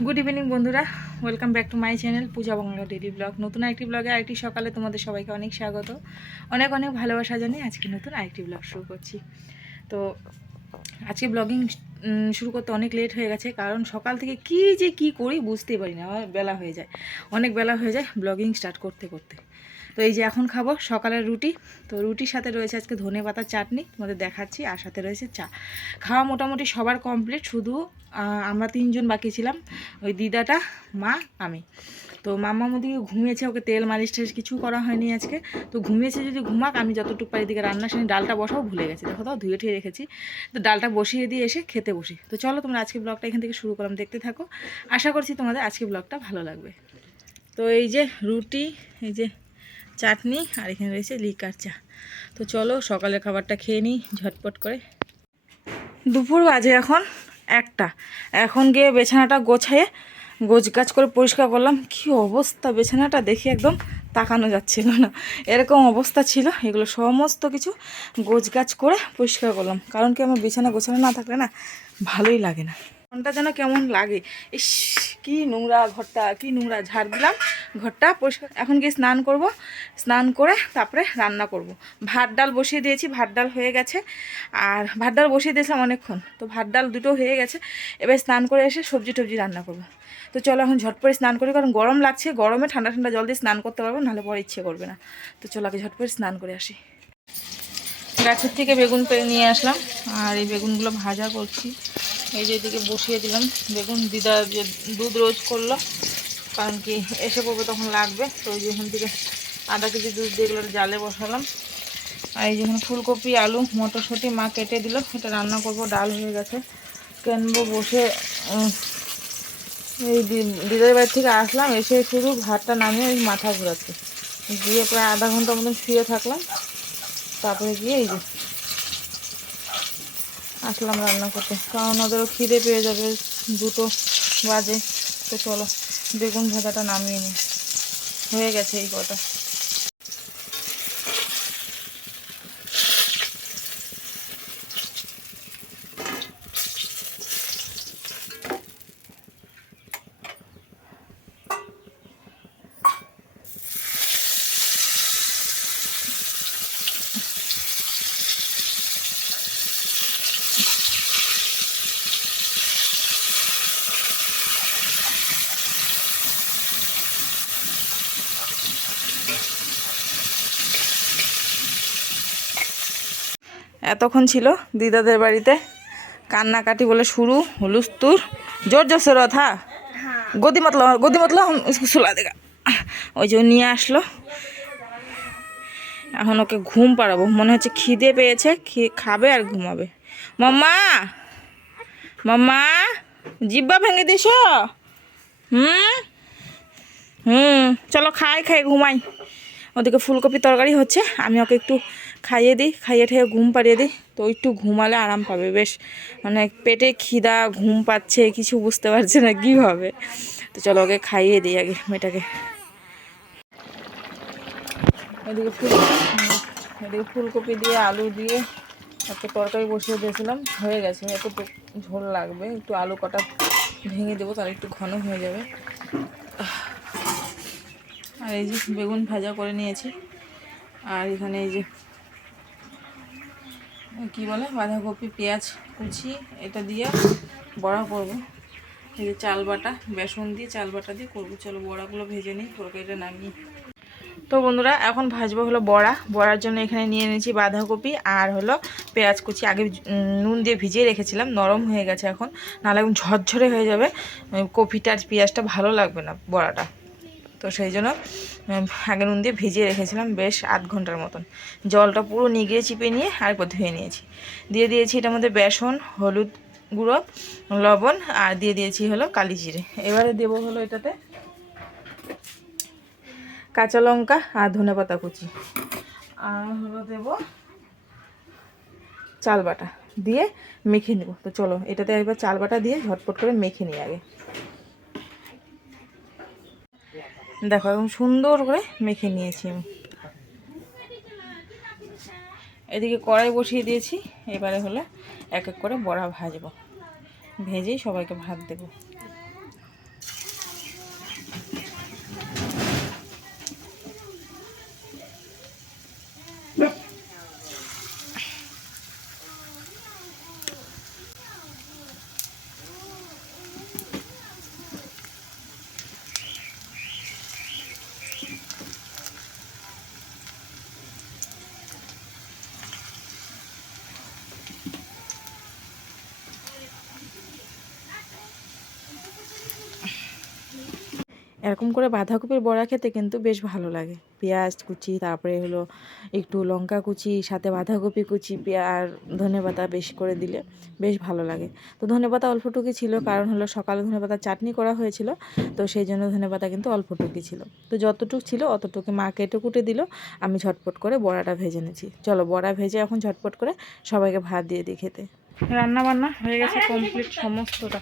Good evening বন্ধুরা, welcome back to my channel Puja Bangla daily blog. নতুন আরেকটি ব্লগে আরেকটি সকালে তোমাদের সবাইকে অনেক স্বাগত, অনেক অনেক ভালোবাসা জানিয়ে আজকে নতুন আরেকটি ব্লগ শুরু করছি। তো আজকে ব্লগিং শুরু করতে অনেক লেট হয়ে গেছে, কারণ সকাল থেকে কি করি বুঝতেই পারি না, আমার বেলা হয়ে যায়, অনেক বেলা হয়ে যায় ব্লগিং স্টার্ট করতে করতে। তো এই যে এখন খাবো সকালের রুটি। তো রুটির সাথে রয়েছে আজকে ধনেপাতার চাটনি, তোমাদের দেখাচ্ছি, আর সাথে রয়েছে চা। খাওয়া মোটামুটি সবার কমপ্লিট, শুধু আমরা তিনজন বাকি ছিলাম, ওই দিদাটা, মা, আমি। তো মাম্মা ওদিকে ঘুমিয়েছে, ওকে তেল মালিশ টালিশ কিছু করা হয়নি আজকে। তো ঘুমিয়েছে, যদি ঘুমাক, আমি যতটুকু পারি দিকে রান্না সেখানে ডালটা বসাও ভুলে গেছি, দেখো তাও ধুয়ে ঠুয়ে রেখেছি। তো ডালটা বসিয়ে দিয়ে এসে খেতে বসি। তো চলো তোমরা আজকে ব্লগটা এখান থেকে শুরু করলাম, দেখতে থাকো, আশা করছি তোমাদের আজকে ব্লগটা ভালো লাগবে। তো এই যে রুটি, এই যে চাটনি, আর এখানে রয়েছে লিকার চা। তো চলো সকালের খাবারটা খেয়ে নিই ঝটপট করে। দুপুর বাজে এখন 1টা। এখন গিয়ে বিছানাটা গোছায়ে গোছগাছ করে পরিষ্কার করলাম। কি অবস্থা বিছানাটা, দেখি একদম তাকানো যাচ্ছিল না, এরকম অবস্থা ছিল। এগুলো সমস্ত কিছু গোছগাছ করে পরিষ্কার করলাম, কারণ কি আমার বিছানা গোছানো না থাকলে না ভালোই লাগে না, মনটা যেন কেমন লাগে। ইস, কি নোংরা ঘরটা, কি নোংরা। ঝাড় দিলাম, ঘরটা পরিষ্কার। এখন গিয়ে স্নান করব, স্নান করে তারপরে রান্না করব। ভাত ডাল বসিয়ে দিয়েছি, ভাত ডাল হয়ে গেছে। আর ভাত ডাল বসিয়ে দিয়েছিলাম অনেকক্ষণ, তো ভাত ডাল দুটো হয়ে গেছে। এবার স্নান করে এসে সবজি টবজি রান্না করব। তো চলো এখন ঝটপট স্নান করি, কারণ গরম লাগছে, গরমে ঠান্ডা ঠান্ডা জল দিয়ে স্নান করতে পারবো, নাহলে পরে ইচ্ছে করবে না। তো চলো আগে ঝটপট স্নান করে আসি। গাছের থেকে বেগুন পেড়ে নিয়ে আসলাম, আর এই বেগুনগুলো ভাজা করছি। এই যে এদিকে বসিয়ে দিলাম বেগুন, দিদা যে দুধ রোজ করলো, কারণ কি এসে পড়বে তখন লাগবে। তো ওই যে এখান থেকে আধা কেজি দুধ দিয়ে এগুলো জালে বসালাম। আর এই যেখানে ফুলকপি, আলু, মটরশুঁটি মা কেটে দিল, এটা রান্না করব। ডাল হয়ে গেছে, কেনবো বসে। এই দিদার বাড়ি থেকে আসলাম, এসে শুধু ভাতটা নামিয়ে ওই মাথা ঘোরাচ্ছি, গিয়ে প্রায় আধা ঘন্টার মতন শুয়ে থাকলাম। তারপরে গিয়ে এই যে আসলাম রান্না করতে, কারণ ওদেরও খিদে পেয়ে যাবে, 2টো বাজে। তো চলো বেগুন ভাজাটা নামিয়ে নিই, হয়ে গেছে এই কটা। এতক্ষণ ছিল দিদাদের বাড়িতে, কান্নাকাটি বলে শুরু, হুলুস্তুর, জোর জোর সে রথা, গদি মতলো সুলা দেখা। ওই যে নিয়ে আসলো, এখন ওকে ঘুম পাড়াবো, মনে হচ্ছে খিদে পেয়েছে, খাবে আর ঘুমাবে। মাম্মা, মাম্মা, জিব্বা ভেঙে দিস? হুম হুম, চলো খাই ঘুমাই। ওদিকে ফুলকপি তরকারি হচ্ছে, আমি ওকে একটু খাইয়ে দিই, খাইয়ে ঠেয়ে ঘুম পাড়িয়ে দিই। তো একটু ঘুমালে আরাম পাবে, বেশ মানে পেটে খিদা, ঘুম পাচ্ছে, কিছু বুঝতে পারছে না কীভাবে। তো চলো ওকে খাইয়ে দিই আগে মেয়েটাকে। এদিকে ফুলকপি দিয়ে আলু দিয়ে একটা তরকারি বসিয়ে দিয়েছিলাম, হয়ে গেছে। একটু ঝোল লাগবে, একটু আলু কটা ভেঙে দেবো, তাহলে একটু ঘন হয়ে যাবে। আর এই যে বেগুন ভাজা করে নিয়েছি, আর এখানে এই যে কী বলে বাঁধাকপি, পেঁয়াজ কুচি, এটা দিয়ে বড়া করবো। এই যে চাল বাটা, বেসন দিয়ে চাল বাটা দিয়ে করবো। চলো বড়াগুলো ভেজে নিই, তরকারিটা নামিয়ে। তো বন্ধুরা এখন ভাজবো হলো বড়া। বড়ার জন্য এখানে নিয়ে নিয়েছি বাঁধাকপি আর হলো পেঁয়াজ কুচি। আগে নুন দিয়ে ভিজিয়ে রেখেছিলাম, নরম হয়ে গেছে এখন, নাহলে এখন ঝরঝরে হয়ে যাবে, কপিটা আর পেঁয়াজটা ভালো লাগবে না বড়াটা। তো সেই জন্য আগে নুন দিয়ে ভিজিয়ে রেখেছিলাম বেশ আধ ঘন্টার মতন। জলটা পুরো নিগড়ে চিপে নিয়ে আরেকবার ধুয়ে নিয়েছি। দিয়ে দিয়েছি এটার মধ্যে বেসন, হলুদ গুঁড়ো, লবণ, আর দিয়ে দিয়েছি হলো কালি জিরে। এবারে দেবো হলো এটাতে কাঁচা লঙ্কা আর ধনেপাতা কুচি, আর হলো দেবো চাল বাটা, দিয়ে মেখে নেব। তো চলো এটাতে একবার চাল বাটা দিয়ে ঝটপট করে মেখে নিই আগে। দেখো এখন সুন্দর করে মেখে নিয়েছি আমি। এদিকে কড়াই বসিয়ে দিয়েছি, এবারে হলো এক এক করে বড়া ভাজবো, ভেজেই সবাইকে ভাত দেবো। এরকম করে বাঁধাকপির বড়া খেতে কিন্তু বেশ ভালো লাগে। পেঁয়াজ কুচি, তারপরে হলো একটু লঙ্কা কুচি, সাথে বাঁধাকপি কুচি, আর ধনেপাতা বেশি করে দিলে বেশ ভালো লাগে। তো ধনেপাতা অল্পটুকুই ছিল, কারণ হলো সকালে ধনেপাতার চাটনি করা হয়েছিল, তো সেই জন্য ধনেপাতা কিন্তু অল্পটুকুই ছিল। তো যতটুকু ছিল অতটুকু মা কেটে কুটে দিল, আমি ঝটপট করে বড়াটা ভেজে নিয়েছি। চলো বড়া ভেজে এখন ঝটপট করে সবাইকে ভাত দিয়ে দিই খেতে। রান্না বান্না হয়ে গেছে কমপ্লিট সমস্তটা,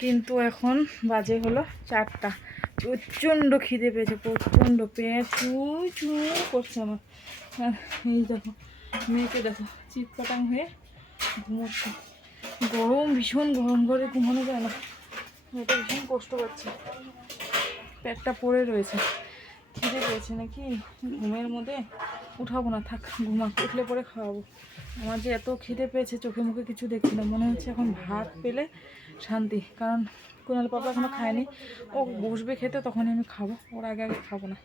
কিন্তু এখন বাজে হলো 4টা। প্রচণ্ড খিদে পেয়েছে, প্রচণ্ড পেট চুই চুই করছে আমার। আর এই দেখো মেয়েকে দেখো চিৎপাটাং হয়ে ঘুমোচ্ছে। গরম, ভীষণ গরম করে ঘুমানো যায় না, মেয়েটা ভীষণ কষ্ট পাচ্ছে, পেটটা পড়ে রয়েছে। খিদে পেয়েছে নাকি, ঘুমের মধ্যে উঠাবো না, থাক ঘুমা, উঠলে পরে খাওয়াবো। আমার যে এত খিদে পেয়েছে, চোখে মুখে কিছু দেখছি না, মনে হচ্ছে এখন ভাত পেলে শান্তি। কারণ কুনাল পাপা এখনও খায়নি, ও বসবে খেতে, তখনই আমি খাবো, ওর আগে আগে খাবো না।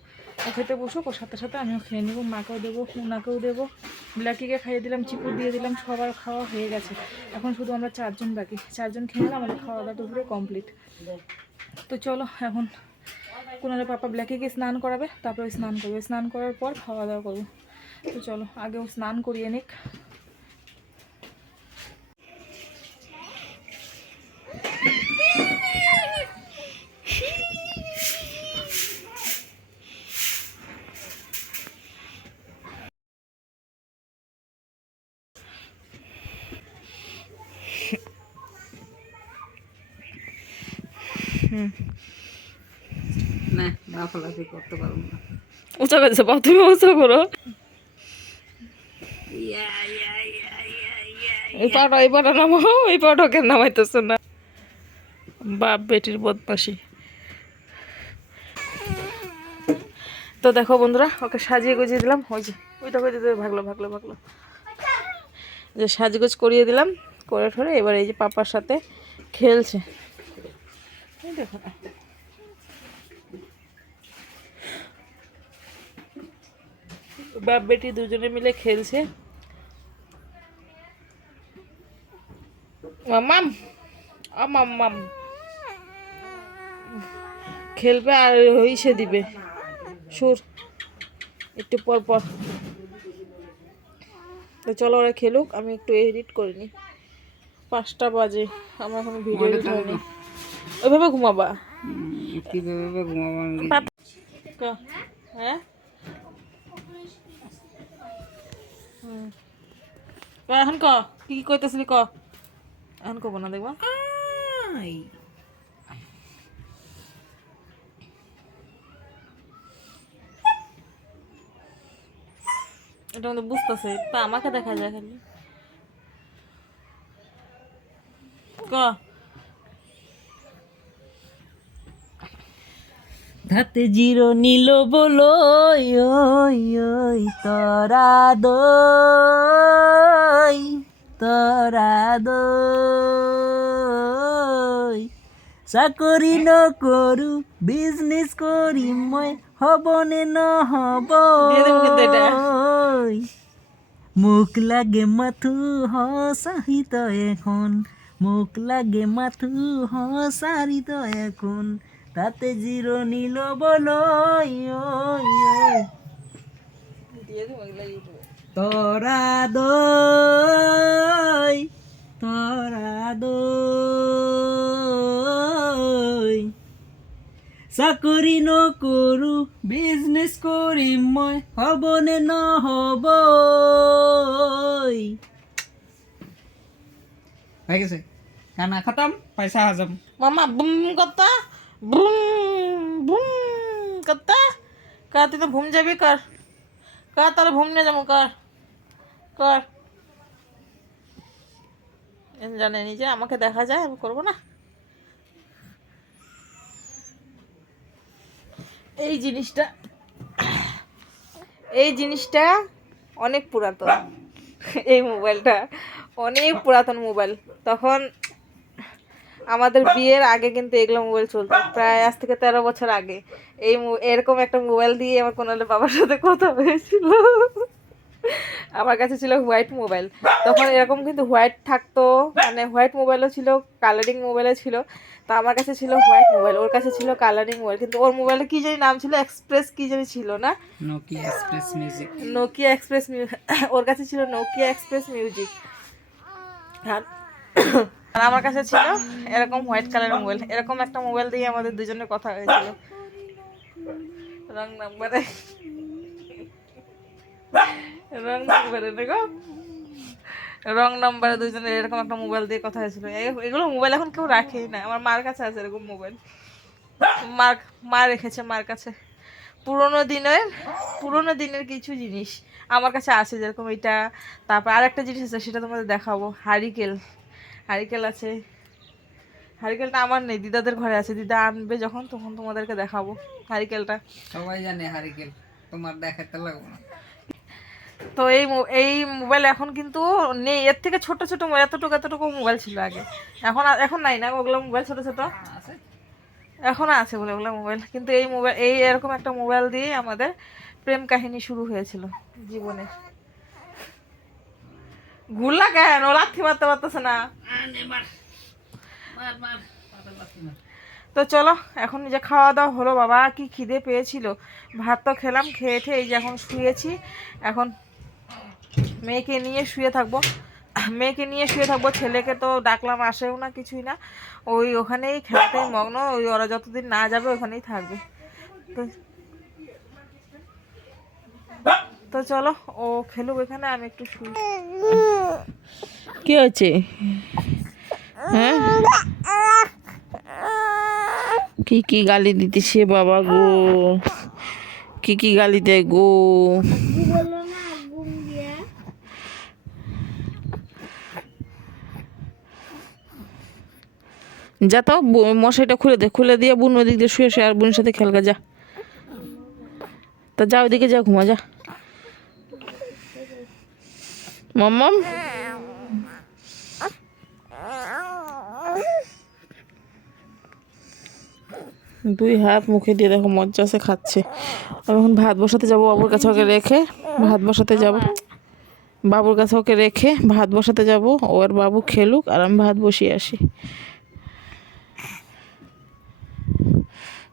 ও খেতে বসুক, ওর সাথে সাথে আমিও খেয়ে নেবো, মাকেও দেবো, ওনাকেও দেবো, ব্ল্যাকিকে খাইয়ে দিলাম, চিকুর দিয়ে দিলাম, সবার খাওয়া হয়ে গেছে। এখন শুধু আমরা 4জন বাকি, 4জন খেয়ে নিলাম, আমাদের খাওয়া দাওয়া দুপুরে কমপ্লিট। তো চলো এখন কুনালের পাপা ব্ল্যাকিকে স্নান করাবে, তারপরে স্নান করবে, স্নান করার পর খাওয়া দাওয়া করবো। তো চলো আগে ও স্নান করিয়ে নিক। না লাফালাফি করতে পারবো না। উঁচা করছে পা, তুমি উঁচা করো। এই পাটা নামাও, এই পাটা কেন নামাইতেছে না? বাপ বেটির বদমাসি। তো দেখো বন্ধুরা, ওকে সাজিয়ে গুজিয়ে দিলাম, ওই যে ওইটা করে দিতে ভাগলো ভাগলো ভাগলো, যে সাজগোজ করিয়ে দিলাম, করে ঠরে এবার এই যে পাপার সাথে খেলছে। দেখো না, বাপ বেটি দুজনে মিলে খেলছে। মাম্মাম মাম্মাম খেলবে আর হইসে দিবে সুর একটু পর পর। তো চলো ওরা খেলুক, আমি একটু এডিট করে নিই। 5টা বাজে, আমার এখন ভিডিও এডিট হয়নি। ওইভাবে ঘুমাবা? কিভাবে ঘুমাবো আমি? হ্যাঁ এখন ক কি কইতেছিলি, ক এখন কব না, দেখবা এটা মধ্যে বুঝতেছে, তা আমাকে দেখা যায় খালি। ক ধাতে জিরো নীল বলো ওই ওই তরা দই তরা দই চাকরি নকৰো বিজনেস করি মই হবনে নহব মোক লাগে মাথো হসাহিত এখন মোক লাগে মাথো হসারিত এখন তাতে জিরো নীল বলই তরা দই চাকরি নকৰো বিজনেস কৰিম মই হবনে নহব। হৈ গৈছে, খানা খতম, পইচা হজম। মামা বুম করতা, বুম বুম করতা, কর তুই তো ঘুম যাবি, কর কর, তাহলে ঘুম নিয়ে যাবো, কর কর। জানে নিজে আমাকে দেখা যায়, আমি করবো না। এই জিনিসটা এই জিনিসটা অনেক পুরাতন। এই মোবাইলটা অনেক পুরাতন মোবাইল। তখন আমাদের বিয়ের আগে কিন্তু এগুলো মোবাইল চলতো, প্রায় আজ থেকে 13 বছর আগে। এরকম একটা মোবাইল দিয়ে আমার কোনালে বাবার সাথে কথা হয়েছিল। আমার কাছে ছিল হোয়াইট মোবাইল। তখন এরকম কিন্তু হোয়াইট থাকতো, মানে হোয়াইট মোবাইলও ছিল, কালারিং মোবাইলও ছিল। তো আমার কাছে ছিল হোয়াইট মোবাইল, ওর কাছে ছিল কালারিং মোবাইল। কিন্তু ওর মোবাইলে কি জানি নাম ছিল, এক্সপ্রেস কি জানি ছিল না, Nokia Express Music. Nokia Express ওর কাছে ছিল নোকিয়া এক্সপ্রেস মিউজিক। আর আর আমার কাছে ছিল এরকম হোয়াইট কালারের মোবাইল। এরকম একটা মোবাইল দিয়ে আমাদের দুজনের কথা হয়েছিল রং নাম্বারে। রং নাম্বারে দেখো, রং নাম্বারে দুজনের এরকম একটা মোবাইল দিয়ে কথা হয়েছিল। এগুলো মোবাইল এখন কেউ রাখেই না। আমার মার কাছে আছে এরকম মোবাইল, মা রেখেছে মার কাছে। পুরোনো দিনের কিছু জিনিস আমার কাছে আছে, যেরকম এটা। তারপর আরেকটা জিনিস আছে, সেটা তোমাদের দেখাবো। হারিকেল আছে। হারিকেলটা আমার নেই, দিদাদের ঘরে আছে। দিদা আনবে যখন, তখন তোমাদেরকে দেখাবো হারিকেলটা। সবাই জানে হারিকেল, তোমার দেখাতে লাগবে না। তো এই মোবাইল এখন কিন্তু নেই। এর থেকে ছোট ছোট এতটুকু মোবাইল ছিল আগে। এখন নাই না ওগুলো মোবাইল, ছোট ছোট আছে, এখনো আছে বলে ওগুলো মোবাইল। কিন্তু এই এরকম একটা মোবাইল দিয়ে আমাদের প্রেম কাহিনী শুরু হয়েছিল জীবনের। ঘুরলা কেন? ও লাথি মারতে পারতেছে না। তো চলো, এখন যে খাওয়া দাওয়া হলো। বাবা কি খিদে পেয়েছিল, ভাত তো খেলাম, খেয়ে ঠে এই যে এখন শুয়েছি। এখন মেয়েকে নিয়ে শুয়ে থাকবো। ছেলেকে তো ডাকলাম, আসেও না, কিছুই না। ওখানেই খেলাতেই মগ্ন। ওরা যতদিন না যাবে ওখানেই থাকবে। তো তো চলো, ও খেলুক এখানে, আমি একটু শুই। কি হয়েছে? হ্যাঁ, কি গালি দিতেছে বাবা গো, কি গালি দেয় গো। যা তো মশাইটা খুলে দিয়ে বোন ওদিক দিয়ে শুয়ে আর বোনের সাথে খেলগা যা। তা যা ওদিকে যা, ঘুমা যা। মাম্মাম দুই হাত মুখে দিয়ে দেখো মজ্জা সে খাচ্ছে। আমি এখন ভাত বসাতে যাবো, বাবুর কাছে ওকে রেখে ভাত বসাতে যাব। ওর বাবু খেলুক আর আমি ভাত বসিয়ে আসি।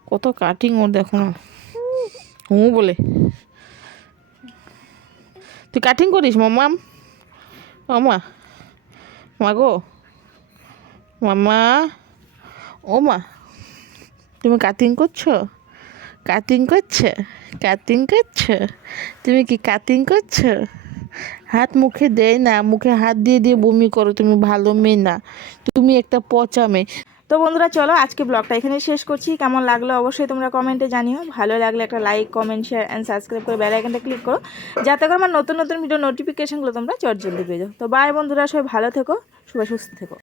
কত কাটিং ওর দেখো না, বলে তুই কাটিং করিস মাম্মাম? মা গো, মাম্মা, ও মা, তুমি কাটিং করছো? তুমি কি কাটিং করছো? হাত মুখে দেয় না, মুখে হাত দিয়ে দিয়ে বমি করো। তুমি ভালো মেয়ে না, তুমি একটা পচা মেয়ে। তো বন্ধুরা চলো, আজকে ব্লগটা এখানে শেষ করছি। কেমন লাগলো অবশ্যই তোমরা কমেন্টে জানিও। ভালো লাগলে একটা like, comment, share and subscribe করে বেল আইকনটা ক্লিক করো, যাতে করে আমার নতুন ভিডিও নোটিফিকেশনগুলো তোমরা জলদি পেয়ে যাও। তো বাই বন্ধুরা, সবাই ভালো থেকো, সবাই সুস্থ থেকো।